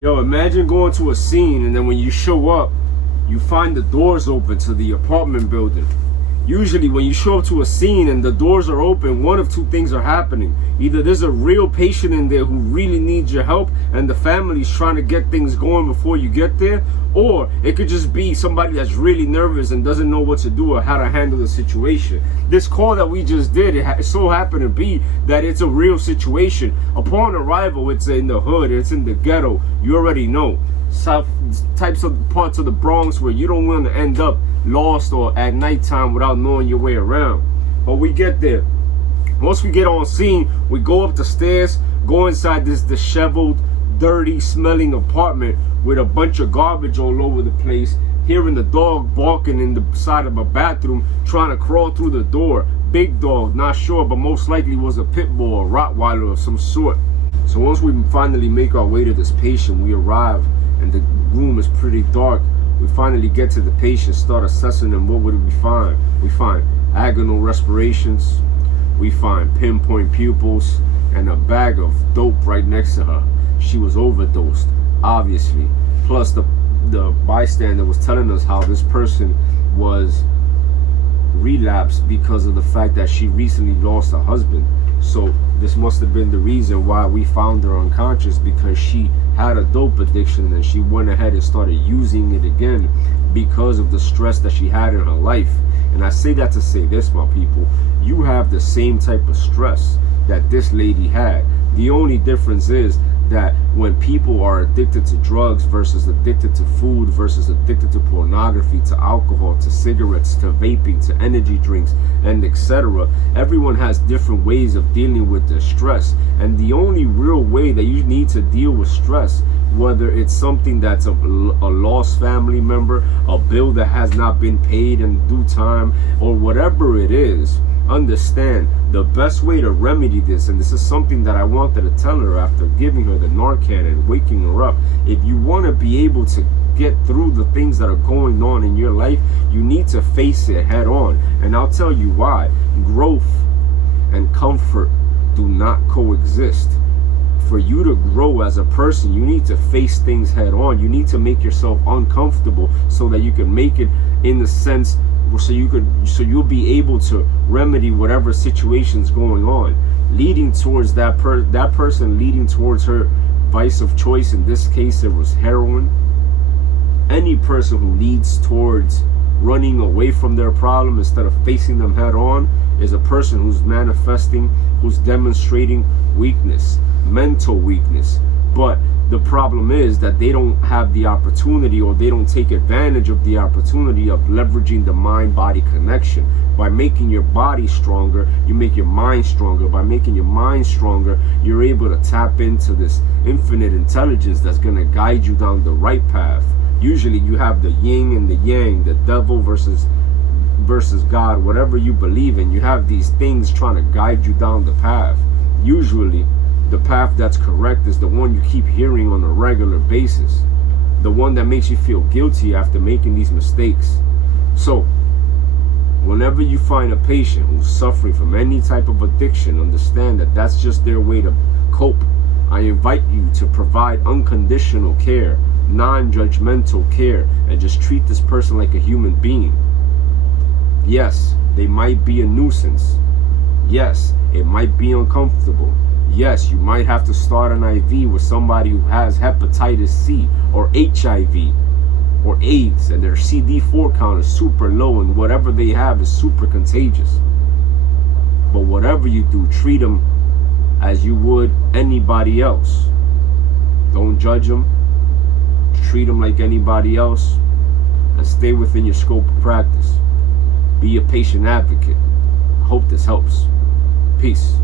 Yo, imagine going to a scene and then when you show up, you find the doors open to the apartment building. Usually when you show up to a scene and the doors are open, one of two things are happening. Either there's a real patient in there who really needs your help and the family's trying to get things going before you get there, or it could just be somebody that's really nervous and doesn't know what to do or how to handle the situation. This call that we just did, it so happened to be that it's a real situation. Upon arrival, it's in the hood, it's in the ghetto. You already know. Types of parts of the Bronx where you don't want to end up lost or at nighttime without knowing your way around. But we get there. Once we get on scene, we go up the stairs, go inside this disheveled, dirty smelling apartment with a bunch of garbage all over the place, hearing the dog barking in the side of a bathroom, trying to crawl through the door. Big dog, not sure, but most likely was a pit bull or Rottweiler of some sort. So once we finally make our way to this patient, we arrive and the room is pretty dark. We finally get to the patient, start assessing them. What would we find? We find agonal respirations, we find pinpoint pupils, and a bag of dope right next to her. She was overdosed, obviously. Plus the bystander was telling us how this person was relapsed because of the fact that she recently lost her husband. So this must have been the reason why we found her unconscious, because she had a dope addiction and she went ahead and started using it again because of the stress that she had in her life. And I say that to say this, my people, you have the same type of stress that this lady had. The only difference is that when people are addicted to drugs versus addicted to food versus addicted to pornography, to alcohol, to cigarettes, to vaping, to energy drinks, and etc., everyone has different ways of dealing with their stress. And the only real way that you need to deal with stress, whether it's something that's a lost family member, a bill that has not been paid in due time, or whatever it is, understand the best way to remedy this, and this is something that I wanted to tell her after giving her the Narcan and waking her up. If you want to be able to get through the things that are going on in your life, you need to face it head on. And I'll tell you why. Growth and comfort do not coexist. For you to grow as a person, you need to face things head on. You need to make yourself uncomfortable so that you can make it in the sense so you'll be able to remedy whatever situation's going on, leading towards that person leading towards her vice of choice. In this case, it was heroin. Any person who leads towards running away from their problem instead of facing them head on is a person who's manifesting, who's demonstrating weakness, mental weakness. But the problem is that they don't have the opportunity, or they don't take advantage of the opportunity of leveraging the mind-body connection. By making your body stronger, you make your mind stronger. By making your mind stronger, you're able to tap into this infinite intelligence that's going to guide you down the right path. Usually you have the yin and the yang, the devil versus God, whatever you believe in. You have these things trying to guide you down the path. Usually the path that's correct is the one you keep hearing on a regular basis, the one that makes you feel guilty after making these mistakes. So whenever you find a patient who's suffering from any type of addiction, understand that that's just their way to cope. I invite you to provide unconditional care, non-judgmental care, and just treat this person like a human being. Yes, they might be a nuisance. Yes, it might be uncomfortable. Yes, you might have to start an IV with somebody who has hepatitis C or HIV or AIDS, and their CD4 count is super low, and whatever they have is super contagious. But whatever you do, treat them as you would anybody else. Don't judge them. Treat them like anybody else, and stay within your scope of practice. Be a patient advocate. I hope this helps. Peace.